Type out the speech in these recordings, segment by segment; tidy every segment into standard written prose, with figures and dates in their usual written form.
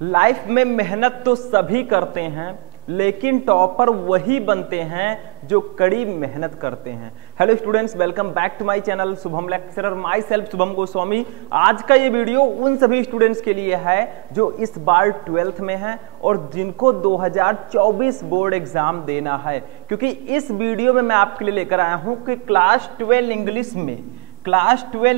Life में मेहनत तो सभी करते हैं, लेकिन टॉपर वही बनते हैं जो कड़ी मेहनत करते हैं। Hello students, welcome back to my channel Shubham lecturer, myself Shubham Goswami. आज का ये वीडियो उन सभी स्टूडेंट्स के लिए है जो इस बार 12th में हैं और जिनको 2024 बोर्ड एग्जाम देना है, क्योंकि इस वीडियो में मैं आपके लिए लेकर आया हूं कि क्लास 12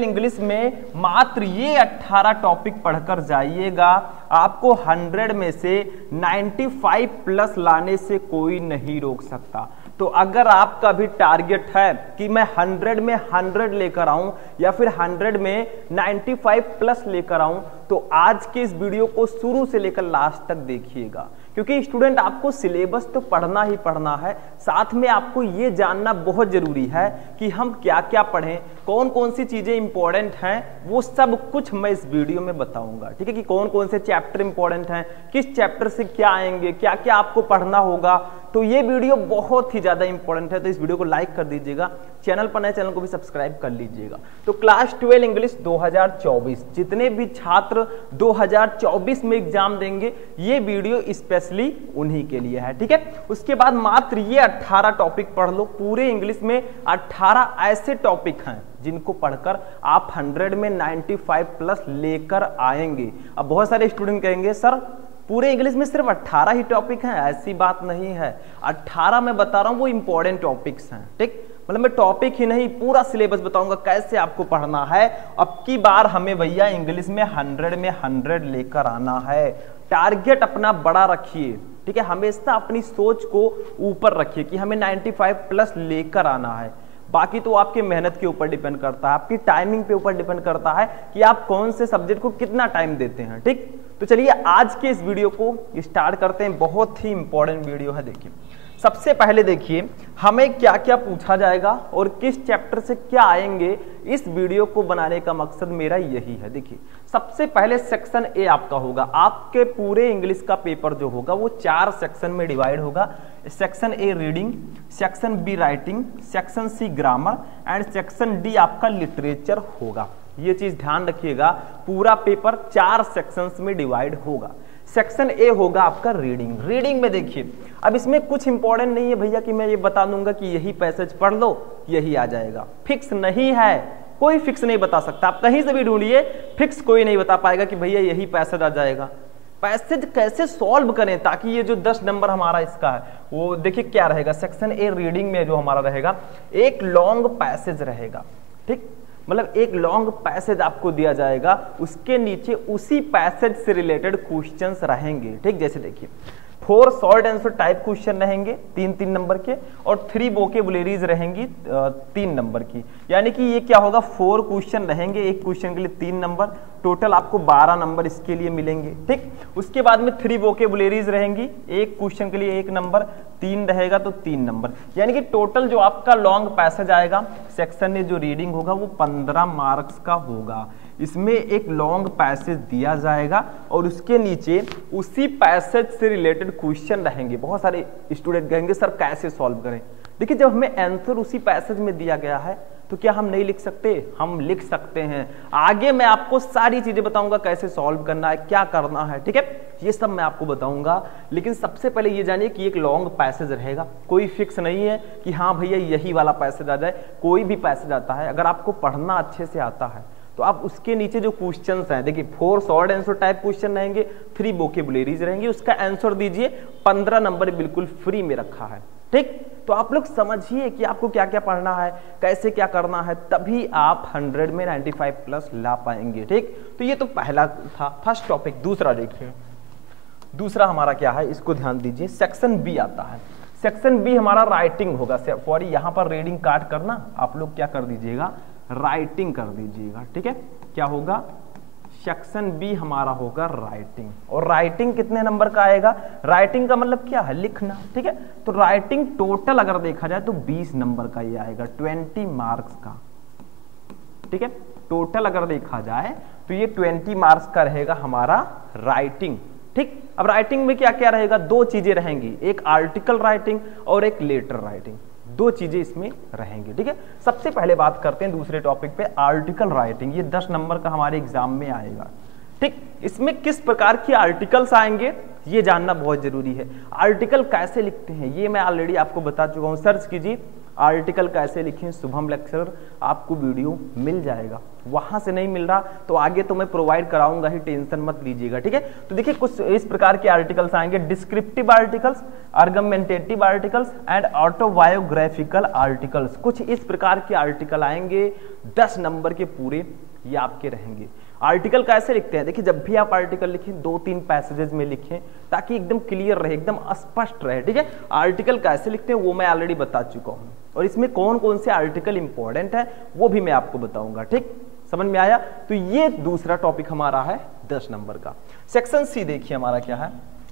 इंग्लिश में मात्र ये 18 टॉपिक पढ़कर जाइएगा। आपको 100 में से 95 प्लस लाने से कोई नहीं रोक सकता। तो अगर आपका भी टारगेट है कि मैं 100 में 100 लेकर आऊं या फिर 100 में 95 प्लस लेकर आऊं, तो आज के इस वीडियो को शुरू से लेकर लास्ट तक देखिएगा, क्योंकि स्टूडेंट आपको सिलेबस तो पढ़ना ही पढ़ना है, साथ में आपको ये जानना बहुत जरूरी है कि हम क्या क्या पढ़ें, कौन कौन सी चीजें इंपॉर्टेंट हैं, वो सब कुछ मैं इस वीडियो में बताऊंगा। ठीक है, कि कौन कौन से चैप्टर इंपॉर्टेंट हैं, किस चैप्टर से क्या आएंगे, क्या क्या आपको पढ़ना होगा। तो ये वीडियो बहुत ही ज्यादा इंपॉर्टेंट है, तो इस वीडियो को लाइक कर दीजिएगा, चैनल पर नए चैनल को भी सब्सक्राइब कर लीजिएगा। तो क्लास 12 इंग्लिश 2024 जितने भी छात्र 2024 में एग्जाम देंगे, ये वीडियो स्पेशली उन्हीं के लिए है। ठीक है, उसके बाद मात्र ये 18 टॉपिक पढ़ लो। पूरे इंग्लिश में 18 ऐसे टॉपिक हैं जिनको पढ़कर आप 100 में 95 प्लस लेकर आएंगे। अब बहुत सारे स्टूडेंट कहेंगे सर पूरे इंग्लिश में सिर्फ 18 ही टॉपिक हैं। ऐसी बात नहीं है, 18 मैं बता रहा हूं वो इंपॉर्टेंट टॉपिक्स हैं। ठीक, मतलब मैं टॉपिक ही नहीं पूरा सिलेबस बताऊंगा कैसे आपको पढ़ना है। अब की बार हमें भैया इंग्लिश में 100 लेकर आना है। टारगेट अपना बड़ा रखिए, ठीक है, हमेशा अपनी सोच को ऊपर रखिए कि हमें 95 प्लस लेकर आना है। बाकी तो आपकी मेहनत के ऊपर डिपेंड करता है, आपकी टाइमिंग पे ऊपर डिपेंड करता है कि आप कौन से सब्जेक्ट को कितना टाइम देते हैं। ठीक, तो चलिए आज के इस वीडियो को स्टार्ट करते हैं। बहुत ही इंपॉर्टेंट वीडियो है। देखिए, सबसे पहले देखिए हमें क्या क्या पूछा जाएगा और किस चैप्टर से क्या आएंगे। इस वीडियो को बनाने का मकसद मेरा यही है। देखिए, सबसे पहले सेक्शन ए आपका होगा। आपके पूरे इंग्लिश का पेपर जो होगा वो 4 सेक्शन में डिवाइड होगा। Section A reading, section B writing, section C grammar and section D आपका लिटरेचर होगा। ये चीज ध्यान रखिएगा, पूरा पेपर 4 सेक्शंस में डिवाइड होगा। सेक्शन ए होगा आपका रीडिंग। रीडिंग में देखिए, अब इसमें कुछ इंपॉर्टेंट नहीं है भैया कि मैं ये बता दूंगा कि यही पैसेज पढ़ लो यही आ जाएगा। फिक्स नहीं है, कोई फिक्स नहीं बता सकता। आप कहीं से भी ढूंढिए, फिक्स कोई नहीं बता पाएगा कि भैया यही पैसेज आ जाएगा। पैसेज कैसे सॉल्व करें ताकि ये जो 10 नंबर हमारा इसका है वो देखिए क्या रहेगा। सेक्शन ए रीडिंग में जो हमारा रहेगा एक लॉन्ग पैसेज रहेगा। ठीक, मतलब एक लॉन्ग पैसेज आपको दिया जाएगा, उसके नीचे उसी पैसेज से रिलेटेड क्वेश्चंस रहेंगे। ठीक, जैसे देखिए 4 शॉर्ट आंसर टाइप क्वेश्चन रहेंगे 3-3 नंबर के और 3 वोकेबुलरीज रहेंगी 3 नंबर की। यानी कि ये क्या होगा, 4 क्वेश्चन रहेंगे, एक क्वेश्चन के लिए 3 नंबर, टोटल आपको 12 नंबर इसके लिए मिलेंगे। ठीक, उसके बाद में 3 वोकेबुलरीज रहेंगी, एक क्वेश्चन के लिए 1 नंबर, 3 रहेगा तो 3 नंबर। यानी कि टोटल जो आपका लॉन्ग पैसेज आएगा सेक्शन में जो रीडिंग होगा वो 15 मार्क्स का होगा। इसमें एक लॉन्ग पैसेज दिया जाएगा और उसके नीचे उसी पैसेज से रिलेटेड क्वेश्चन रहेंगे। बहुत सारे स्टूडेंट कहेंगे सर कैसे सॉल्व करें। देखिए, जब हमें आंसर उसी पैसेज में दिया गया है तो क्या हम नहीं लिख सकते? हम लिख सकते हैं। आगे मैं आपको सारी चीजें बताऊंगा कैसे सॉल्व करना है, क्या करना है। ठीक है, ये सब मैं आपको बताऊंगा, लेकिन सबसे पहले ये जानिए कि एक लॉन्ग पैसेज रहेगा। कोई फिक्स नहीं है कि हाँ भैया यही वाला पैसेज आ जाए। कोई भी पैसेज आता है, अगर आपको पढ़ना अच्छे से आता है तो आप उसके नीचे जो क्वेश्चंस हैं, देखिए 4 शॉर्ट आंसर टाइप क्वेश्चन रहेंगे, 3 वोकेबुलरीज रहेंगी, उसका आंसर दीजिए, 15 नंबर बिल्कुल फ्री में रखा है। ठीक, तो आप लोग समझिए कि आपको क्या क्या पढ़ना है, कैसे क्या करना है, तभी आप 100 में 95 प्लस ला पाएंगे। ठीक, तो ये तो पहला था, फर्स्ट टॉपिक। दूसरा देखिए, दूसरा हमारा क्या है, इसको ध्यान दीजिए। सेक्शन बी आता है। सेक्शन बी हमारा राइटिंग होगा। सॉरी, यहाँ पर रीडिंग काट करना, आप लोग क्या कर दीजिएगा, राइटिंग कर दीजिएगा। ठीक है, क्या होगा, सेक्शन बी हमारा होगा राइटिंग। और राइटिंग कितने नंबर का आएगा? राइटिंग का मतलब क्या है, लिखना। ठीक है, तो राइटिंग टोटल अगर देखा जाए तो 20 नंबर का ये आएगा, 20 मार्क्स का। ठीक है, टोटल अगर देखा जाए तो ये 20 मार्क्स का रहेगा हमारा राइटिंग। ठीक, अब राइटिंग में क्या क्या रहेगा, 2 चीजें रहेंगी, एक आर्टिकल राइटिंग और एक लेटर राइटिंग। 2 चीजें इसमें रहेंगी। ठीक है, सबसे पहले बात करते हैं दूसरे टॉपिक पे, आर्टिकल राइटिंग। ये 10 नंबर का हमारे एग्जाम में आएगा। ठीक, इसमें किस प्रकार की आर्टिकल्स आएंगे ये जानना बहुत जरूरी है। आर्टिकल कैसे लिखते हैं ये मैं ऑलरेडी आपको बता चुका हूं, सर्च कीजिए आर्टिकल कैसे लिखें शुभम लेक्चरर, आपको वीडियो मिल जाएगा। वहां से नहीं मिल रहा तो आगे तो मैं प्रोवाइड कराऊंगा ही, टेंशन मत लीजिएगा, ठीक है। तो देखिए कुछ इस प्रकार के आर्टिकल्स आएंगे, descriptive articles, argumentative articles and autobiographical articles. कुछ इस प्रकार के आर्टिकल आएंगे, 10 नंबर के पूरे ये आपके रहेंगे। आर्टिकल कैसे लिखते हैं, देखिए जब भी आप आर्टिकल लिखें 2-3 पैसेजेस में लिखें ताकि एकदम क्लियर रहे, एकदम स्पष्ट रहे, ठीक है। आर्टिकल कैसे लिखते हैं वो मैं ऑलरेडी बता चुका हूं, और इसमें कौन कौन से आर्टिकल इंपॉर्टेंट है वो भी मैं आपको बताऊंगा, ठीक, समझ में आया। तो ये दूसरा टॉपिक हमारा है 10 नंबर का। सेक्शन सी देखिए हमारा क्या है,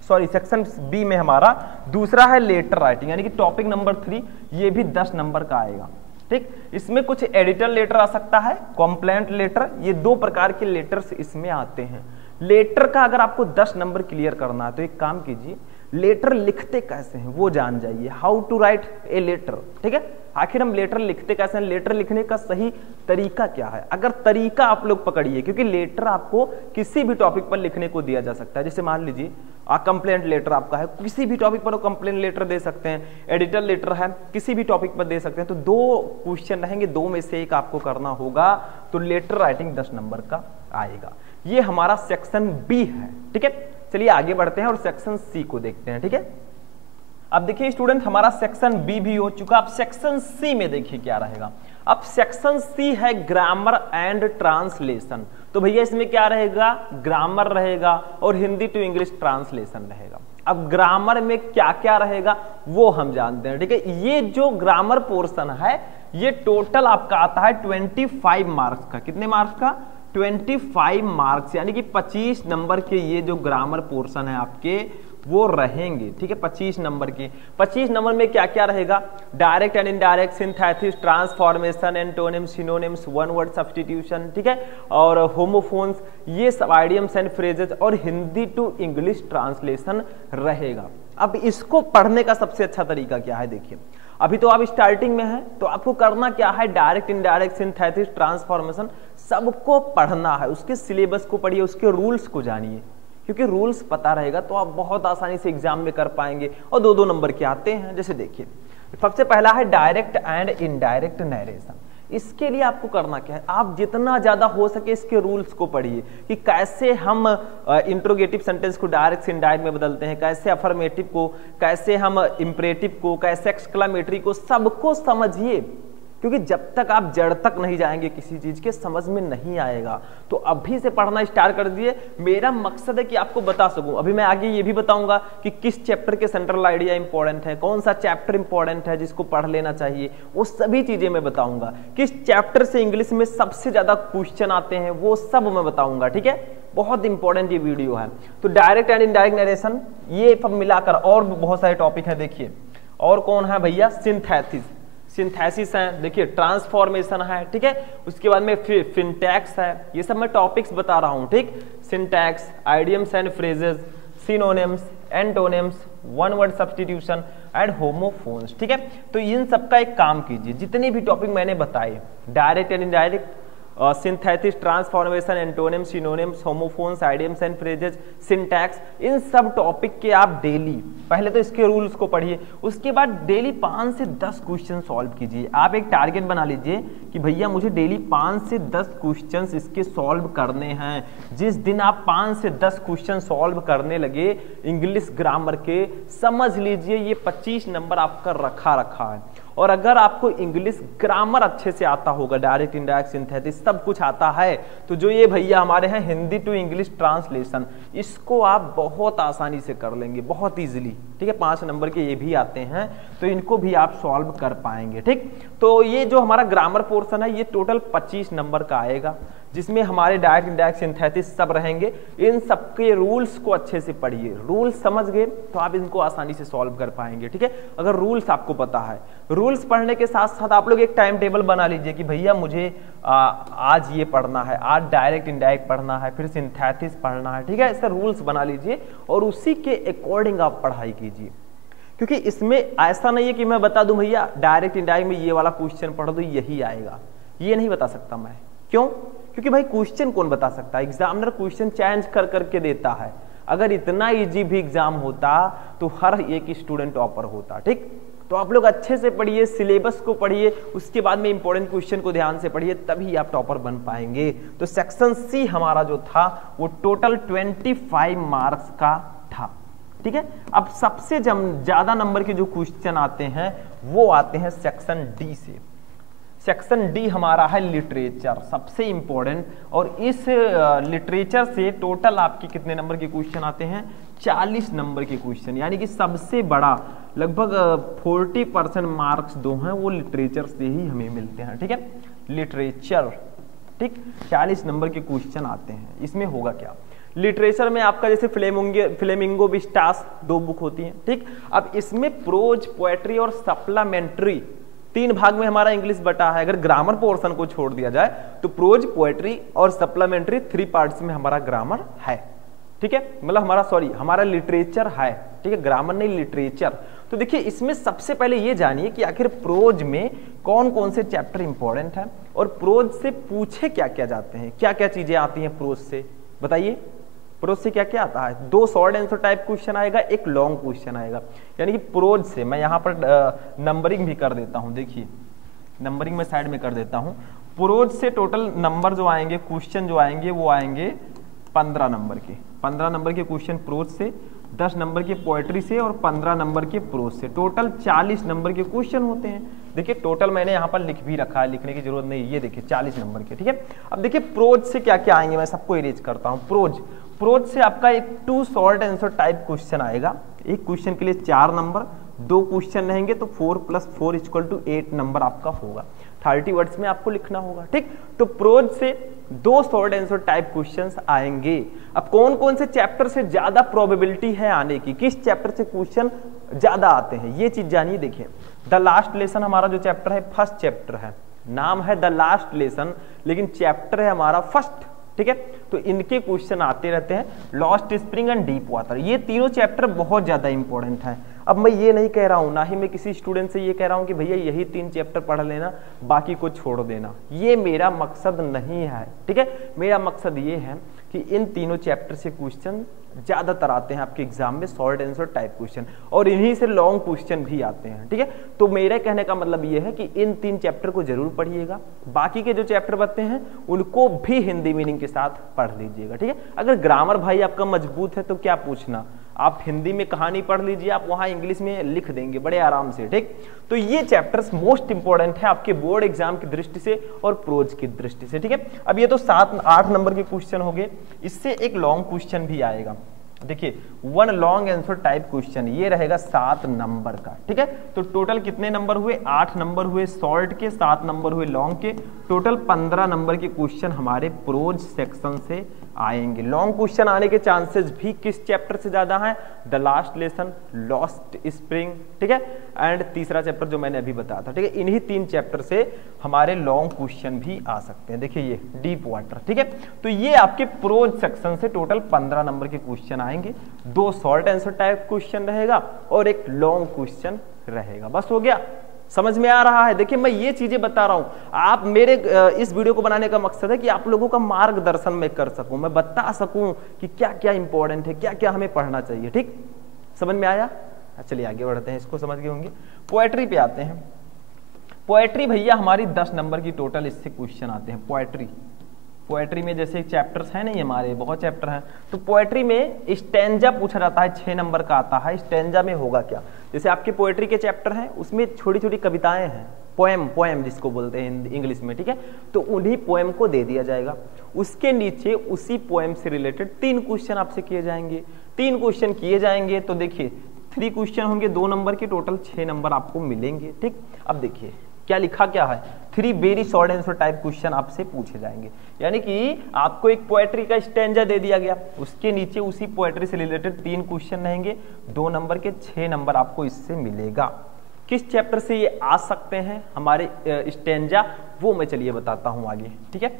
सॉरी सेक्शन बी में हमारा दूसरा है लेटर राइटिंग, यानी कि टॉपिक नंबर 3, ये भी 10 नंबर का आएगा, ठीक। इसमें कुछ एडिटर लेटर आ सकता है, कॉम्प्लेंट लेटर, ये 2 प्रकार के लेटर्स इसमें आते हैं। लेटर का अगर आपको 10 नंबर क्लियर करना है तो एक काम कीजिए, लेटर लिखते कैसे हैं वो जान जाइए, how to write a letter, ठीक है। आखिर हम लेटर लिखते कैसे हैं, लेटर लिखने का सही तरीका क्या है, अगर तरीका आप लोग पकड़िए, क्योंकि लेटर आपको किसी भी टॉपिक पर लिखने को दिया जा सकता है। जैसे मान लीजिए कंप्लेंट लेटर आपका है, किसी भी टॉपिक पर कंप्लेंट लेटर दे सकते हैं, एडिटर लेटर है किसी भी टॉपिक पर दे सकते हैं। तो 2 क्वेश्चन रहेंगे, 2 में से एक आपको करना होगा, तो लेटर राइटिंग 10 नंबर का आएगा। ये हमारा सेक्शन बी है, ठीक है। चलिए आगे बढ़ते हैं और सेक्शन सी को देखते हैं, ठीक है। अब देखिए स्टूडेंट हमारा सेक्शन बी भी हो चुका, अब सेक्शन सी में देखिए क्या रहेगा। अब सेक्शन सी है ग्रामर एंड ट्रांसलेशन। तो भैया इसमें क्या रहेगा, ग्रामर रहेगा और हिंदी टू इंग्लिश ट्रांसलेशन रहेगा। अब ग्रामर में क्या क्या रहेगा वो हम जानते हैं, ठीक है। ये जो ग्रामर पोर्शन है ये टोटल आपका आता है 25 मार्क्स का। कितने मार्क्स का, 25 मार्क्स, यानी कि 25 नंबर के ये जो ग्रामर पोर्शन है आपके वो रहेंगे, ठीक है। 25 नंबर के, 25 नंबर में क्या क्या रहेगा, direct and indirect, synthesis, transformation, antonyms, synonyms, one word substitution, ठीक है, और होमोफोन्स, ये सब आइडियम्स एंड फ्रेजेस, और हिंदी टू इंग्लिश ट्रांसलेशन रहेगा। अब इसको पढ़ने का सबसे अच्छा तरीका क्या है, देखिए अभी तो आप स्टार्टिंग में हैं, तो आपको करना क्या है, डायरेक्ट इनडायरेक्ट, सिंथेसिस, ट्रांसफॉर्मेशन सबको पढ़ना है, उसके सिलेबस को पढ़िए, उसके रूल्स को जानिए, क्योंकि रूल्स पता रहेगा तो आप बहुत आसानी से एग्जाम में कर पाएंगे, और 2-2 नंबर के आते हैं। जैसे देखिए सबसे पहला है डायरेक्ट एंड इनडायरेक्ट नरेशन। इसके लिए आपको करना क्या है, आप जितना ज्यादा हो सके इसके रूल्स को पढ़िए कि कैसे हम इंट्रोगेटिव सेंटेंस को डायरेक्ट से इनडायरेक्ट में बदलते हैं, कैसे अफर्मेटिव को, कैसे हम इंपरेटिव को, कैसे एक्सक्लेमेटरी को, सबको समझिए, क्योंकि जब तक आप जड़ तक नहीं जाएंगे किसी चीज के समझ में नहीं आएगा। तो अभी से पढ़ना स्टार्ट कर दिए, मेरा मकसद है कि आपको बता सकूं। अभी मैं आगे ये भी बताऊंगा कि किस चैप्टर के सेंट्रल आइडिया इंपॉर्टेंट है, कौन सा चैप्टर इंपॉर्टेंट है जिसको पढ़ लेना चाहिए, वो सभी चीजें मैं बताऊंगा। किस चैप्टर से इंग्लिश में सबसे ज्यादा क्वेश्चन आते हैं वो सब मैं बताऊंगा, ठीक है। बहुत इंपॉर्टेंट ये वीडियो है। तो डायरेक्ट एंड इनडायरेक्ट नरेशन ये सब मिलाकर और बहुत सारे टॉपिक है, देखिए और कौन है भैया, सिंथेसिस, सिंथेसिस है, देखिए ट्रांसफॉर्मेशन है, ठीक है। उसके बाद में सिंटैक्स है, ये सब मैं टॉपिक्स बता रहा हूं, ठीक। Syntax, idioms and phrases, synonyms, antonyms, one word substitution and homophones, ठीक है। तो इन सब का एक काम कीजिए, जितने भी टॉपिक मैंने बताए, direct and indirect, synthesis, transformation, antonyms, synonyms, homophones, idioms and phrases, syntax, इन सब टॉपिक के आप डेली पहले तो इसके रूल्स को पढ़िए, उसके बाद डेली 5 से 10 क्वेश्चन सॉल्व कीजिए। आप एक टारगेट बना लीजिए कि भैया मुझे डेली 5 से 10 क्वेश्चन इसके सॉल्व करने हैं। जिस दिन आप 5 से 10 क्वेश्चन सॉल्व करने लगे इंग्लिश ग्रामर के, समझ लीजिए ये 25 नंबर आपका रखा है। और अगर आपको इंग्लिश ग्रामर अच्छे से आता होगा, डायरेक्ट इनडायरेक्ट सिंथेसिस सब कुछ आता है, तो जो ये भैया हमारे हैं हिंदी टू इंग्लिश ट्रांसलेशन, इसको आप बहुत आसानी से कर लेंगे, बहुत इजीली, ठीक है। 5 नंबर के ये भी आते हैं, तो इनको भी आप सॉल्व कर पाएंगे, ठीक। तो ये जो हमारा ग्रामर पोर्शन है ये टोटल 25 नंबर का आएगा, जिसमें हमारे डायरेक्ट इनडायरेक्ट सिंथेसिस सब रहेंगे। इन सबके रूल्स को अच्छे से पढ़िए, रूल्स समझ गए तो आप इनको आसानी से सॉल्व कर पाएंगे, ठीक है। अगर रूल्स आपको पता है, रूल्स पढ़ने के साथ साथ आप लोग एक टाइम टेबल बना लीजिए कि भैया मुझे आज ये पढ़ना है, आज डायरेक्ट इनडायरेक्ट पढ़ना है, फिर सिंथेसिस पढ़ना है, ठीक है। ऐसे रूल्स बना लीजिए और उसी के अकॉर्डिंग आप पढ़ाई कीजिए, क्योंकि इसमें ऐसा नहीं है कि मैं बता दूं भैया डायरेक्ट इनडायरेक्ट में ये वाला क्वेश्चन पढ़ दो यही आएगा, ये नहीं बता सकता मैं। क्यों? क्योंकि भाई क्वेश्चन कौन बता सकता है, एग्जामिनर क्वेश्चन चेंज कर करके देता है। अगर इतना इजी भी एग्जाम होता तो हर एक स्टूडेंट टॉपर होता। ठीक, तो आप लोग अच्छे से पढ़िए, सिलेबस को पढ़िए, उसके बाद में इंपॉर्टेंट क्वेश्चन को ध्यान से पढ़िए, तभी आप टॉपर बन पाएंगे। तो सेक्शन सी हमारा जो था वो टोटल 25 मार्क्स का था। ठीक है, अब सबसे ज्यादा नंबर के जो क्वेश्चन आते हैं वो आते हैं सेक्शन डी से। सेक्शन डी हमारा है लिटरेचर, सबसे इंपॉर्टेंट, और इस लिटरेचर से टोटल आपके कितने नंबर के क्वेश्चन आते हैं, 40 नंबर के क्वेश्चन, यानी कि सबसे बड़ा लगभग 40% मार्क्स दो हैं वो लिटरेचर से ही हमें मिलते हैं। ठीक है, लिटरेचर, ठीक, 40 नंबर के क्वेश्चन आते हैं। इसमें होगा क्या, लिटरेचर में आपका जैसे फ्लेमिंगो विस्टास 2 बुक होती हैं। ठीक, अब इसमें प्रोज, पोएट्री और सप्लीमेंट्री 3 भाग में हमारा इंग्लिश बटा है। अगर ग्रामर पोर्शन को छोड़ दिया जाए तो प्रोज, पोएट्री और सप्लीमेंट्री 3 पार्ट्स में हमारा ग्रामर है। ठीक है, मतलब हमारा लिटरेचर है। ठीक है, ग्रामर नहीं, लिटरेचर। तो देखिए इसमें सबसे पहले ये जानिए कि आखिर प्रोज में कौन कौन से चैप्टर इंपॉर्टेंट हैं और प्रोज से पूछे क्या क्या जाते हैं, क्या क्या चीजें आती हैं प्रोज से, बताइए। प्रोज से क्या क्या आता है, 2 शॉर्ट आंसर टाइप क्वेश्चन आएगा, 1 लॉन्ग क्वेश्चन आएगा। यानी कि प्रोज से मैं यहाँ पर नंबरिंग भी कर देता हूँ, देखिए नंबरिंग में साइड में कर देता हूँ। प्रोज से टोटल नंबर जो आएंगे, क्वेश्चन जो आएंगे वो आएंगे 15 नंबर के। 15 नंबर के क्वेश्चन प्रोज से, 10 नंबर के पोएट्री से और 15 नंबर के प्रोज से, टोटल 40 नंबर के क्वेश्चन होते हैं। देखिए टोटल मैंने यहाँ पर लिख भी रखा है, लिखने की जरूरत नहीं, ये देखिए 40 नंबर के। ठीक है, अब देखिए प्रोज से क्या क्या आएंगे, मैं सबको इरेज करता हूँ। प्रोज से आपका एक 2 शॉर्ट आंसर टाइप क्वेश्चन आएगा। एक क्वेश्चन के लिए 4 नंबर, 2 क्वेश्चन रहेंगे तो 4 + 4 = 8 नंबर आपका होगा। 30 वर्ड्स में आपको लिखना होगा। ठीक, तो प्रोज से 2 शॉर्ट आंसर टाइप क्वेश्चंस आएंगे। अब कौन कौन से चैप्टर से ज्यादा प्रोबेबिलिटी है आने की, किस चैप्टर से क्वेश्चन ज्यादा आते हैं, ये चीज जानिए। देखिए द लास्ट लेसन हमारा जो चैप्टर है, फर्स्ट चैप्टर है, नाम है द लास्ट लेसन, लेकिन चैप्टर है हमारा फर्स्ट। ठीक है, तो इनके क्वेश्चन आते रहते हैं। Lost spring and deep water, ये तीनों चैप्टर बहुत ज्यादा इंपॉर्टेंट हैं। अब मैं ये नहीं कह रहा हूं, ना ही मैं किसी स्टूडेंट से ये कह रहा हूं कि भैया यही 3 चैप्टर पढ़ लेना, बाकी को छोड़ देना, ये मेरा मकसद नहीं है। ठीक है, मेरा मकसद ये है कि इन तीनों चैप्टर से क्वेश्चन ज्यादातर आते हैं आपके एग्जाम में, शॉर्ट आंसर टाइप क्वेश्चन, और इन्हीं से लॉन्ग क्वेश्चन भी आते हैं। ठीक है, तो मेरे कहने का मतलब ये है कि इन 3 चैप्टर को जरूर पढ़िएगा, बाकी के जो चैप्टर बनते हैं उनको भी हिंदी मीनिंग के साथ पढ़ लीजिएगा। ठीक है, अगर ग्रामर भाई आपका मजबूत है तो क्या पूछना, आप हिंदी में कहानी पढ़ लीजिए, आप वहां इंग्लिश में लिख देंगे बड़े आराम से। ठीक, तो ये चैप्टर्स मोस्ट इंपॉर्टेंट है आपके बोर्ड एग्जाम की दृष्टि से और प्रोज की दृष्टि से। ठीक है, अब ये तो 7-8 नंबर के क्वेश्चन हो गए, इससे एक लॉन्ग क्वेश्चन भी आएगा। देखिए 1 लॉन्ग आंसर टाइप क्वेश्चन, ये रहेगा 7 नंबर का। ठीक है, तो टोटल कितने नंबर हुए, 8 नंबर हुए शॉर्ट के, 7 नंबर हुए लॉन्ग के, टोटल 15 नंबर के क्वेश्चन हमारे प्रोज सेक्शन से आएंगे। लॉन्ग क्वेश्चन आने के चांसेस भी किस चैप्टर से ज्यादा हैं, the last lesson, lost spring, ठीक है, एंड तीसरा चैप्टर जो मैंने अभी बताया था। ठीक है, इन्हीं 3 चैप्टर से हमारे लॉन्ग क्वेश्चन भी आ सकते हैं। देखिए ये डीप वाटर। ठीक है, तो ये आपके प्रोज सेक्शन से टोटल 15 नंबर के क्वेश्चन आएंगे, 2 शॉर्ट आंसर टाइप क्वेश्चन रहेगा और एक लॉन्ग क्वेश्चन रहेगा। बस हो गया, समझ में आ रहा है। देखिए मैं ये चीजें बता रहा हूं, आप मेरे इस वीडियो को बनाने का मकसद है कि आप लोगों का मार्गदर्शन मैं कर सकूं, मैं बता सकूं कि क्या क्या इंपॉर्टेंट है, क्या क्या हमें पढ़ना चाहिए। ठीक, समझ में आया। चलिए आगे बढ़ते हैं, इसको समझ गए होंगे। पोएट्री पे आते हैं। पोएट्री भैया हमारी 10 नंबर की टोटल इससे क्वेश्चन आते हैं। पोएट्री में जैसे चैप्टर्स हैं नहीं हमारे, बहुत चैप्टर हैं, तो पोएट्री में स्टैंजा पूछा जाता है, 6 नंबर का आता है। स्टैंजा में होगा क्या, जैसे आपके पोएट्री के चैप्टर हैं उसमें छोटी छोटी कविताएं हैं, पोएम जिसको बोलते हैं इंग्लिश में। ठीक है, तो उन्हीं पोएम को दे दिया जाएगा, उसके नीचे उसी पोएम से रिलेटेड 3 क्वेश्चन आपसे किए जाएंगे। 3 क्वेश्चन किए जाएंगे तो देखिए 3 क्वेश्चन होंगे 2 नंबर के, टोटल 6 नंबर आपको मिलेंगे। ठीक, अब देखिए क्या लिखा क्या है, 3 very short answer type question आपसे पूछे जाएंगे। यानी कि आपको एक पोएट्री का स्टैंजा दे दिया गया, उसके नीचे उसी पोएट्री से रिलेटेड 3 क्वेश्चन रहेंगे, 2 नंबर के, 6 नंबर आपको इससे मिलेगा। किस चैप्टर से ये आ सकते हैं हमारे स्टैंजा, वो मैं चलिए बताता हूं आगे। ठीक है,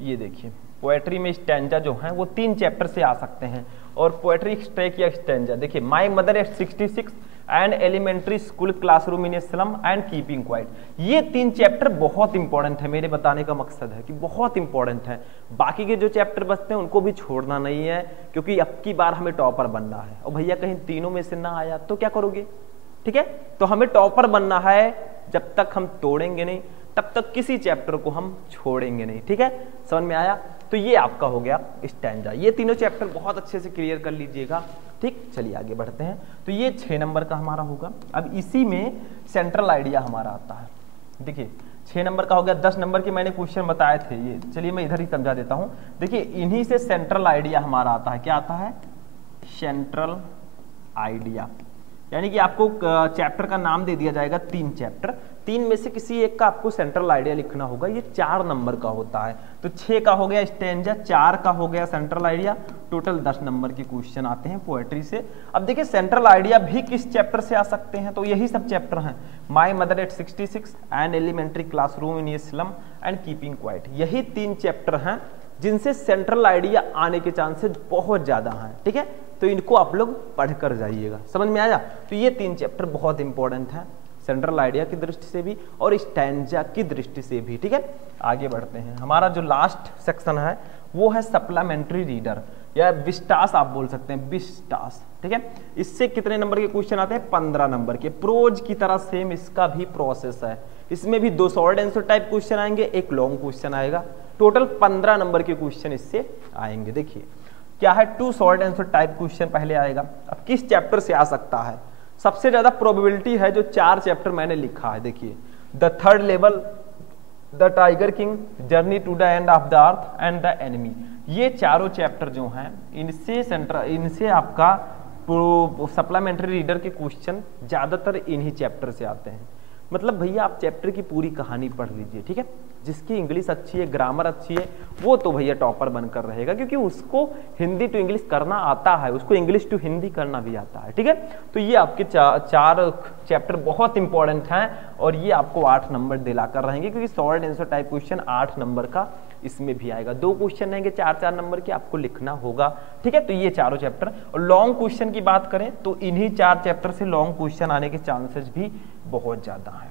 ये देखिए पोएट्री में स्टैंजा जो है वो 3 चैप्टर से आ सकते हैं। और पोएट्री एक्सट्रैक्ट या स्टैंजा, देखिए my mother at 66 and elementary school classroom in slum and keeping quiet. ये 3 चैप्टर बहुत इंपॉर्टेंट है, मेरे बताने का मकसद है कि बहुत इंपॉर्टेंट है। बाकी के जो चैप्टर बचते हैं उनको भी छोड़ना नहीं है, क्योंकि अब की बार हमें टॉपर बनना है। और भैया कहीं तीनों में से ना आया तो क्या करोगे? ठीक है, तो हमें टॉपर बनना है। जब तक हम तोड़ेंगे नहीं तब तक किसी चैप्टर को हम छोड़ेंगे नहीं। ठीक है, समझ में आया? तो ये आपका हो गया स्टैंजा। ये तीनों चैप्टर बहुत अच्छे से क्लियर कर लीजिएगा। ठीक, चलिए आगे बढ़ते हैं। तो ये 6 नंबर का हमारा होगा। अब इसी में सेंट्रल आइडिया हमारा आता है। देखिए 6 नंबर का हो गया। 10 नंबर के मैंने क्वेश्चन बताए थे ये, चलिए मैं इधर ही समझा देता हूं। देखिए इन्हीं से सेंट्रल आइडिया हमारा आता है। क्या आता है? Central idea. यानी कि आपको चैप्टर का नाम दे दिया जाएगा 3 चैप्टर, 3 में से किसी एक का आपको सेंट्रल आइडिया लिखना होगा। ये 4 नंबर का होता है। तो 6 का हो गया स्टैंजा, 4 का हो गया सेंट्रल आइडिया। टोटल 10 नंबर के क्वेश्चन आते हैं पोएट्री से। अब देखिए सेंट्रल आइडिया भी किस चैप्टर से आ सकते हैं, तो यही सब चैप्टर हैं। My mother at 66 and elementary classroom in a slum and keeping quiet. यही 3 चैप्टर हैं जिनसे सेंट्रल आइडिया आने के चांसेस बहुत ज्यादा हैं। ठीक है, तो इनको आप लोग पढ़कर जाइएगा। समझ में आया? तो ये 3 चैप्टर बहुत इंपॉर्टेंट हैं, सेंट्रल आइडिया की दृष्टि से भी और स्टैंजा की दृष्टि से भी। ठीक है, आगे बढ़ते हैं। हमारा जो लास्ट सेक्शन है वो है सप्लीमेंट्री रीडर या विस्टास आप बोल सकते हैं, विस्टास। ठीक है, इससे कितने नंबर के क्वेश्चन आते हैं? 15 नंबर के। प्रोज की तरह सेम इसका भी प्रोसेस है। इसमें भी 2 शॉर्ट आंसर टाइप क्वेश्चन आएंगे, एक लॉन्ग क्वेश्चन आएगा। टोटल 15 नंबर के क्वेश्चन इससे आएंगे। देखिए क्या है, 2 शॉर्ट आंसर टाइप क्वेश्चन पहले आएगा। अब किस चैप्टर से आ सकता है? सबसे ज्यादा प्रोबेबिलिटी है जो 4 चैप्टर मैंने लिखा है। देखिए the third level, the tiger king, journey to the end of the earth and the enemy. ये चारों चैप्टर जो हैं इनसे आपका सप्लीमेंट्री रीडर के क्वेश्चन ज्यादातर इन्हीं चैप्टर से आते हैं। मतलब भैया आप चैप्टर की पूरी कहानी पढ़ लीजिए। ठीक है, जिसकी इंग्लिश अच्छी है, ग्रामर अच्छी है, वो तो भैया टॉपर बनकर रहेगा, क्योंकि उसको हिंदी टू इंग्लिश करना आता है, उसको इंग्लिश टू हिंदी करना भी आता है। ठीक है, तो ये आपके 4 चैप्टर बहुत इंपॉर्टेंट हैं और ये आपको 8 नंबर दिलाकर रहेंगे, क्योंकि short answer type question 8 number का इसमें भी आएगा। 2 क्वेश्चन रहेंगे 4-4 नंबर के, आपको लिखना होगा। ठीक है, तो ये चारों चैप्टर। और लॉन्ग क्वेश्चन की बात करें तो इन्हीं 4 चैप्टर से लॉन्ग क्वेश्चन आने के चांसेस भी बहुत ज्यादा है।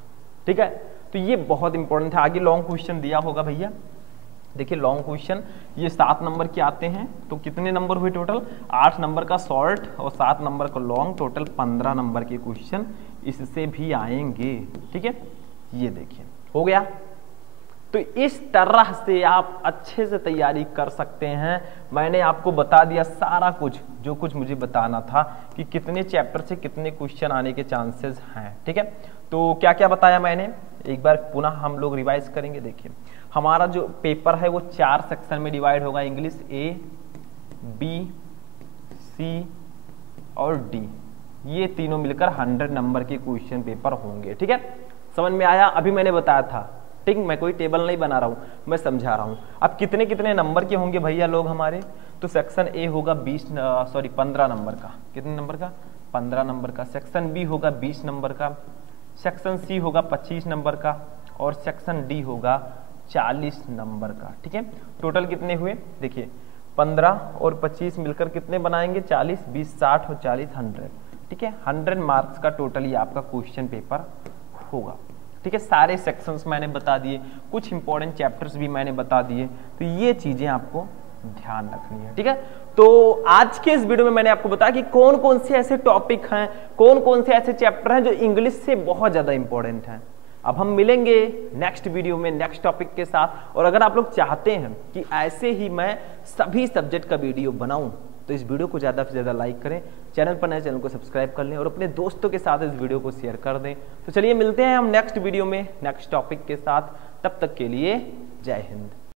ठीक है, तो ये बहुत इंपॉर्टेंट है। आगे लॉन्ग क्वेश्चन दिया होगा भैया। देखिए लॉन्ग क्वेश्चन ये 7 नंबर के आते हैं। तो कितने नंबर हुए टोटल? 8 नंबर का शॉर्ट और 7 नंबर का लॉन्ग, टोटल 15 नंबर के क्वेश्चन इससे भी आएंगे। ठीक है, ये देखिए हो गया। तो इस तरह से आप अच्छे से तैयारी कर सकते हैं। मैंने आपको बता दिया सारा कुछ, जो कुछ मुझे बताना था कि कितने चैप्टर से कितने क्वेश्चन आने के चांसेस हैं। ठीक है, तो क्या क्या बताया मैंने, एक बार पुनः हम लोग रिवाइज करेंगे। देखिए हमारा जो पेपर है वो 4 सेक्शन में डिवाइड होगा। इंग्लिश A, B, C और D, ये तीनों मिलकर 100 नंबर के क्वेश्चन पेपर होंगे। ठीक है, समझ में आया? अभी मैंने बताया था। ठीक, मैं कोई टेबल नहीं बना रहा हूं, मैं समझा रहा हूं। अब कितने कितने नंबर के होंगे भैया लोग हमारे? तो सेक्शन ए होगा 15 नंबर का। कितने नंबर का? 15 नंबर का। सेक्शन बी होगा 20 नंबर का। सेक्शन सी होगा 25 नंबर का और सेक्शन डी होगा 40 नंबर का। ठीक है, टोटल कितने हुए? देखिए 15 और 25 मिलकर कितने बनाएंगे? 40, 20 60 और 40 100। ठीक है, 100 मार्क्स का टोटल ये आपका क्वेश्चन पेपर होगा। ठीक है, सारे सेक्शंस मैंने बता दिए, कुछ इंपॉर्टेंट चैप्टर्स भी मैंने बता दिए। तो ये चीजें आपको ध्यान रखनी है। ठीक है, तो आज के इस वीडियो में मैंने आपको बताया कि कौन कौन से ऐसे टॉपिक हैं, कौन कौन से ऐसे चैप्टर हैं जो इंग्लिश से बहुत ज्यादा इंपॉर्टेंट हैं। अब हम मिलेंगे नेक्स्ट वीडियो में नेक्स्ट टॉपिक के साथ। और अगर आप लोग चाहते हैं कि ऐसे ही मैं सभी सब्जेक्ट का वीडियो बनाऊं तो इस वीडियो को ज़्यादा से ज़्यादा लाइक करें, चैनल पर नए चैनल को सब्सक्राइब कर लें और अपने दोस्तों के साथ इस वीडियो को शेयर कर दें। तो चलिए मिलते हैं हम नेक्स्ट वीडियो में नेक्स्ट टॉपिक के साथ। तब तक के लिए जय हिंद।